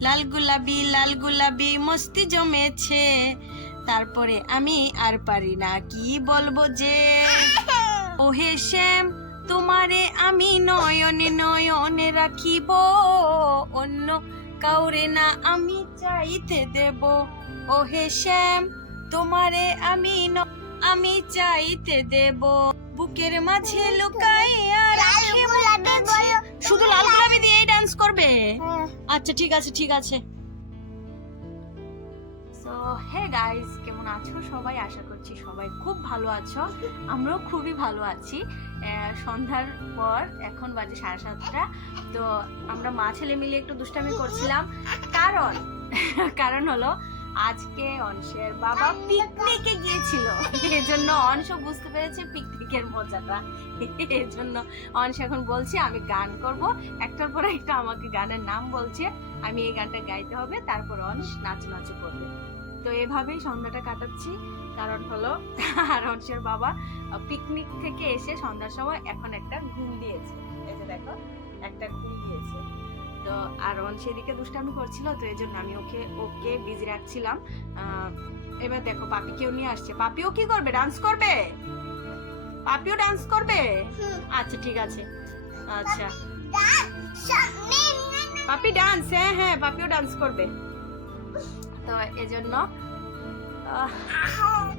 লাল গোলাপি লাল গোলাপি মস্তি জমেছে। তারপরে আমি আর পারি না কি বলব যে? ওহে শ্যাম তোমারে আমি নয়নে নয়নে রাখিব অন্য কাউরে না আমি চাইতে দেব। ওহে শ্যাম তোমারে আমি আমি চাইতে দেব। বুকের মাঝে লুকাইয়া রাখিব। শুধু লাল গোলাপি দিয়েই ডান্স করবে? আচ্ছা ঠিক আছে ঠিক আছে। সো হে গাইস কেমন আছো সবাই? আশা করছি সবাই খুব ভালো আছো। আমরাও খুবই ভালো আছি। সন্ধ্যার পর এখন বাজে সাড়ে সাতটা। তো আমরা মা ছেলে মিলে একটু দুষ্টামি করছিলাম। কারণ কারণ হলো আজকে অংশের বাবা পিকনিকে গিয়েছিল। এজন্য অংশ বুঝতে পেরেছে পিকনিকের মজাটা। এজন্য অংশ এখন বলছে আমি গান করব। একটার পর একটা আমাকে গানের নাম বলছে আমি এই গানটা গাইতে হবে। তারপর অংশ নাচ নাচ করবে। তো এভাবেই সন্ধ্যাটা কাটাচ্ছি। কারণ হলো আর অংশের বাবা পিকনিক থেকে এসে সন্ধ্যার সময় এখন একটা ঘুম দিয়েছে। এই যে দেখো একটা ঘুম দিয়েছে। তো আর অংশ এদিকে দুষ্টামি করছিল তো এই জন্য আমি ওকে ওকে বিজি রাখছিলাম। এবার দেখো পাপিকেও নিয়ে আসছে। পাপিও কি করবে? ডান্স করবে? পাপিও ডান্স করবে? আচ্ছা ঠিক আছে। আচ্ছা। পাপি ডান্স হ্যাঁ হ্যাঁ পাপিও ডান্স করবে। তো এজন্য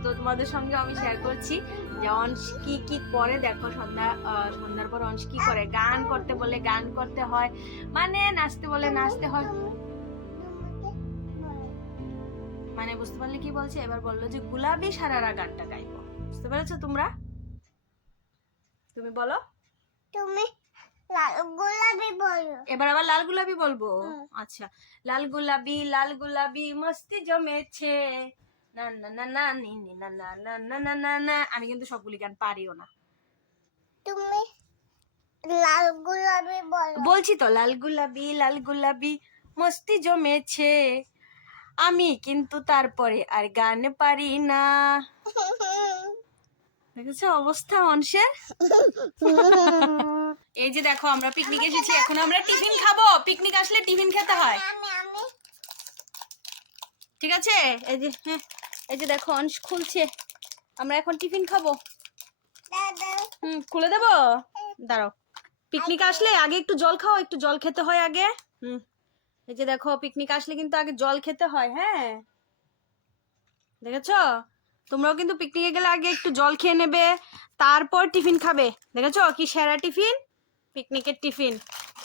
তো তোমাদের সঙ্গে আমি শেয়ার করছি। যে অংশ কি কি করে? দেখো সন্ধ্যা সন্ধ্যার পর অংশ কি করে? গান করতে বলে গান করতে হয়। মানে নাচতে বলে নাচতে হয়। মানে বুঝতে পারলে কি বলছে? এবার বলল যে গুলাবি সারারা গানটা গাইবো। বুঝতে পেরেছ তোমরা? তুমি বলো। তুমি গোলাপি বলো। এবার আবার লাল গুলাবি বলব? আচ্ছা। লাল গুলাবি লাল গুলাবি মস্তি জমেছে। না না না না নি নি না না না না না না না আমি কিন্তু সবগুলি গান পারিও না। তুমি লাল গোলাপি বলছি তো লাল গুলাবি লাল গুলাবি মস্তি জমেছে। আমি কিন্তু তারপরে আর গান পারি না। দেখেছ অবস্থা অংশের এই যে দেখো আমরা পিকনিক এসেছি এখন আমরা টিফিন খাব। পিকনিক আসলে টিফিন খেতে হয়। ঠিক আছে? এই যে হ্যাঁ। এই যে দেখো অংশ খুলছে। আমরা এখন টিফিন খাব। হুম খুলে দেবো? দাঁড়াও। পিকনিক আসলে আগে একটু জল খাও একটু জল খেতে হয় আগে। হুম। এই যে দেখো পিকনিক আসলে কিন্তু আগে জল খেতে হয় হ্যাঁ? দেখেছ? তোমরাও কিন্তু পিকনিকে গেলে আগে একটু জল খেয়ে নেবে তারপর টিফিন খাবে। দেখেছ? কি সেরা টিফিন? পিকনিকের টিফিন।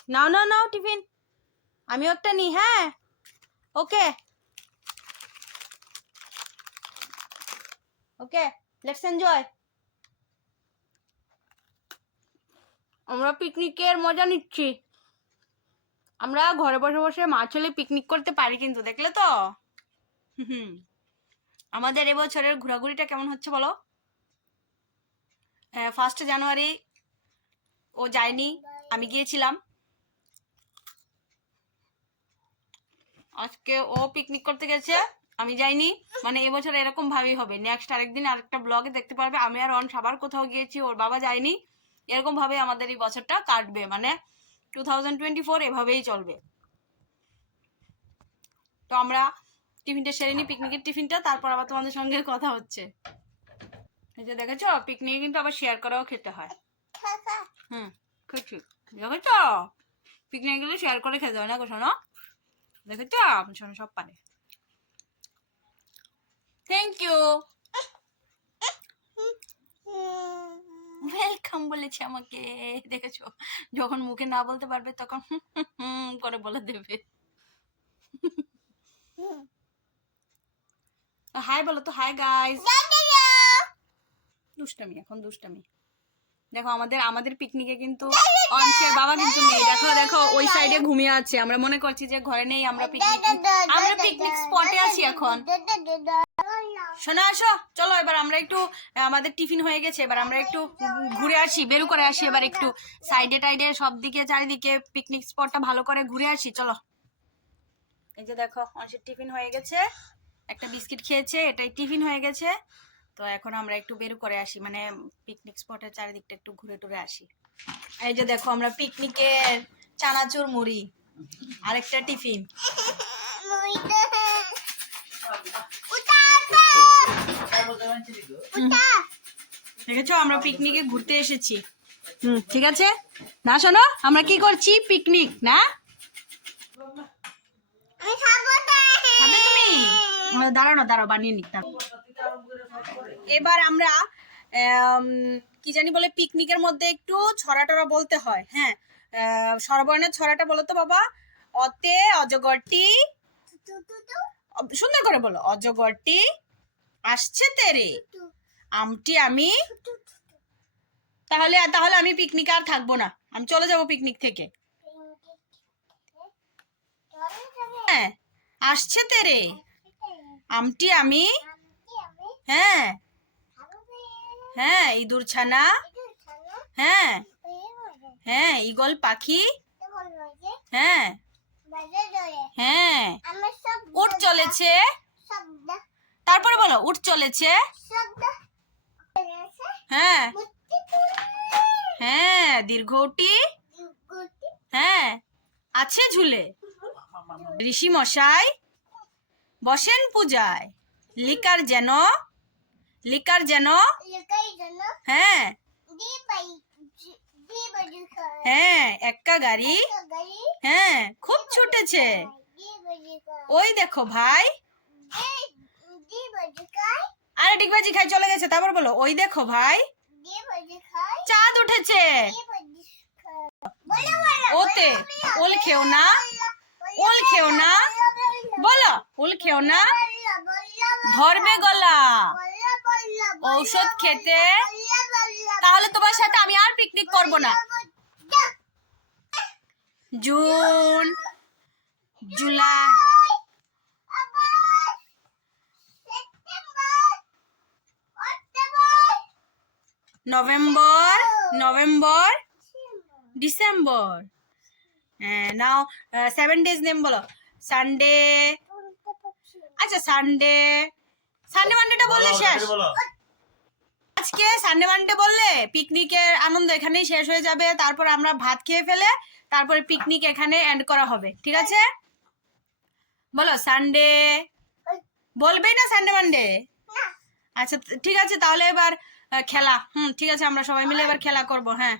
নাও নাও নাও টিফিন। আমিও একটা নিই হ্যাঁ? ওকে। ওকে লেটস এনজয় আমরা পিকনিকের মজা নিচ্ছি। আমরা ঘরে বসে বসে মা ছেলে পিকনিক করতে পারি কিন্তু, দেখলে তো? আমাদের এবছরের ঘোরাঘুরিটা কেমন হচ্ছে বলো? ফার্স্ট জানুয়ারি ও যায়নি, আমি গিয়েছিলাম। আজকে ও পিকনিক করতে গেছে। আমি যাইনি মানে এবছর এরকম ভাবেই হবে। নেক্সট আরেকদিন আরেকটা ব্লগে দেখতে পারবে, আমি আর অন সবার কোথাও গিয়েছি, ওর বাবা যায়নি। এরকম ভাবে আমাদের এই বছরটা কাটবে মানে টু থাউজেন্ড টোয়েন্টি ফোর এভাবেই চলবে। তো আমরা টিফিনটা সেরে নিই পিকনিকের টিফিনটা, তারপর আবার তোমাদের সঙ্গে কথা হচ্ছে। এই যে দেখেছ পিকনিকে কিন্তু আবার শেয়ার করাও খেতে হয়। হুম, খেয়েছি। দেখেছ? পিকনিক গেলে শেয়ার করে খেতে হয় না গো, শোনো। শোনো, সব পারে। থ্যাংক ইউ ওয়েলকাম বলেছে আমাকে। দেখেছ? যখন মুখে না বলতে পারবে তখন করে বলে দেবে। হাই বলো তো হাই গাইস দুষ্টামি, এখন দুষ্টামি। দেখো, আমাদের আমাদের পিকনিকে কিন্তু অংশের বাবা কিন্তু নেই। দেখো দেখো, ওই সাইডে ঘুমিয়ে আছে। আমরা মনে করছি যে ঘরে নেই, আমরা পিকনিক আমরা পিকনিক স্পটে আছি এখন। শোনো, আসো। চলো, এবার আমরা একটু, আমাদের টিফিন হয়ে গেছে, এবার আমরা একটু ঘুরে আসি, বেরু করে আসি, এবার একটু সাইডে টাইডে সব দিকে চারিদিকে পিকনিক স্পটটা ভালো করে ঘুরে আসি, চলো। এই যে দেখো, অংশের টিফিন হয়ে গেছে, একটা বিস্কিট খেয়েছে, এটাই টিফিন হয়ে গেছে। তো এখন আমরা একটু বেরু করে আসি মানে পিকনিক স্পটের চারিদিকটা একটু ঘুরে টুরে আসি। এই যে দেখো, আমরা পিকনিকের চানাচুর মুড়ি, আরেকটা টিফিন। দেখেছ? আমরা পিকনিকে ঘুরতে এসেছি। হুম ঠিক আছে? না শোনো আমরা কি করছি? পিকনিক না? আমি খাব না খাবে তুমি? আহ, দাঁড়াও বানিয়ে নিতাম এবার আমরা আম, কি জানি বলে পিকনিকের মধ্যে একটু ছড়া টড়া বলতে হয় হ্যাঁ? আহ, স্বরবর্ণের ছড়াটা বলো তো বাবা? অতে অজগরটি সুন্দর করে বলো। অজগরটি আসছে তেরে? আমটি আমি? তাহলে তাহলে আমি পিকনিক আর থাকব না। আমি চলে যাব পিকনিক থেকে। হ্যাঁ আসছে তেরে। আমটি আমি? হ্যাঁ। হ্যাঁ ইঁদুর ছানা। হ্যাঁ। হ্যাঁ ঈগল পাখি। হ্যাঁ। হ্যাঁ। উঠ চলেছে। তারপরে বলো, উঠ চলেছে। হ্যাঁ। হ্যাঁ দীর্ঘ দীর্ঘটি হ্যাঁ আছে ঝুলে। ঋষি মশাই, বসেন পূজায়। লিকার যেন লিকার যেন। হ্যাঁ। হ্যাঁ এক্কা গাড়ি। হ্যাঁ খুব ছুটেছে। ওই দেখো ভাই। আরে ডিগবাজি খাই চলে গেছে তারপর বলো ওই দেখো ভাই চাঁদ উঠেছে ওতে ওল খেও না ওল খেও না বলো ওল খেও না ধরবে গলা ঔষধ খেতে তাহলে তোমার সাথে আমি আর পিকনিক করব না June July November November December now seven days name বলো। সানডে আচ্ছা সানডে সানডে মানডেটা বললে শেষ? আজকে সানডে মানডে বললে পিকনিকের আনন্দ এখানেই শেষ হয়ে যাবে। তারপর আমরা ভাত খেয়ে ফেলে তারপরে পিকনিক এখানে এন্ড করা হবে। ঠিক আছে? বলো সানডে বলবেই না সানডে মানডে আচ্ছা ঠিক আছে তাহলে এবার আহ, খেলা। হুম ঠিক আছে আমরা সবাই মিলে এবার খেলা করব হ্যাঁ।